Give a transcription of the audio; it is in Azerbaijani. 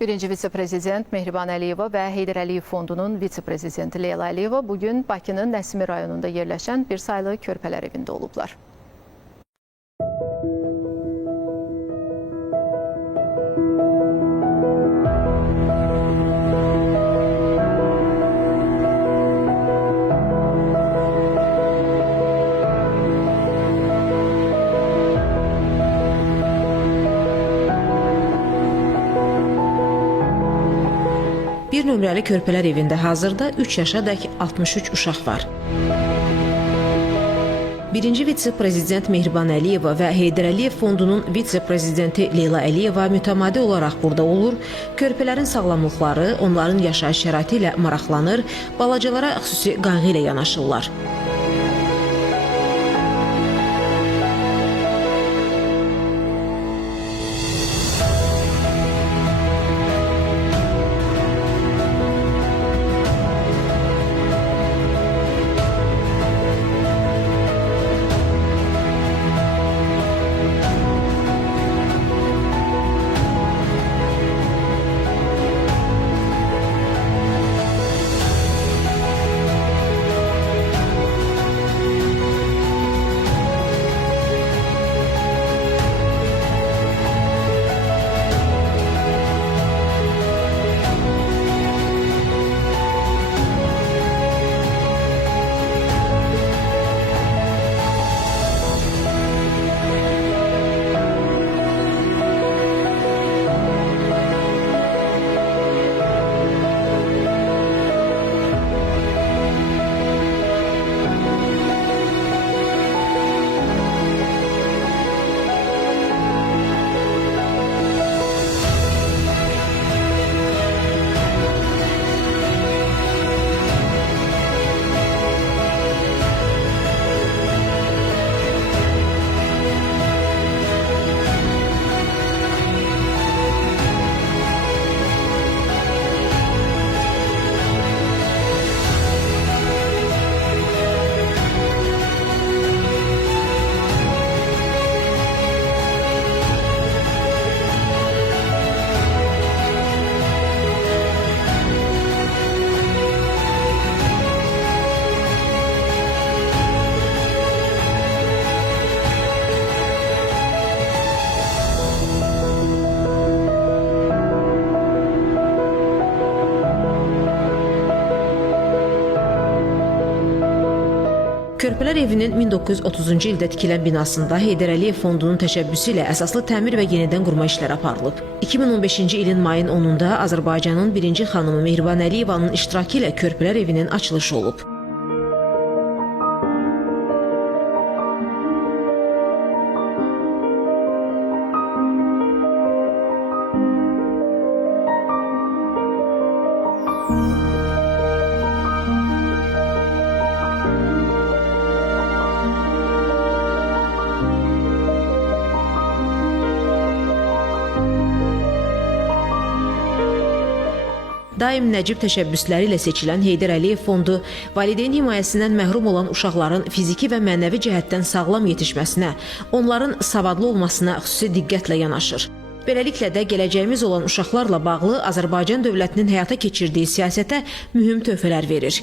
Birinci vitse-prezident Mehriban Əliyeva və Heydər Əliyev Fondunun vitse-prezidenti Leyla Əliyeva bugün Bakının Nəsimi rayonunda yerləşən bir saylı körpələr evində olublar. Bir nömrəli körpələr evində hazırda 3 yaşa dək 63 uşaq var. Birinci vitse-prezident Mehriban Əliyeva və Heydər Əliyev Fondunun vitse-prezidenti Leyla Əliyeva mütəmadi olaraq burada olur, körpələrin sağlamlıqları, onların yaşayış şəraiti ilə maraqlanır, balacalara xüsusi qayğı ilə yanaşırlar. Körpələr evinin 1930-cu ildə tikilən binasında Heydər Əliyev Fondunun təşəbbüsü ilə əsaslı təmir və yenidən qurma işləri aparılıb. 2015-ci ilin mayın 10-da Azərbaycanın birinci xanımı Mehriban Əliyevanın iştirakı ilə körpələr evinin açılışı olub. Daim nəcib təşəbbüsləri ilə seçilən Heydər Əliyev Fondu valideyn himayəsindən məhrum olan uşaqların fiziki və mənəvi cəhətdən sağlam yetişməsinə, onların savadlı olmasına xüsusi diqqətlə yanaşır. Beləliklə də gələcəyimiz olan uşaqlarla bağlı Azərbaycan dövlətinin həyata keçirdiyi siyasətə mühüm töhfələr verir.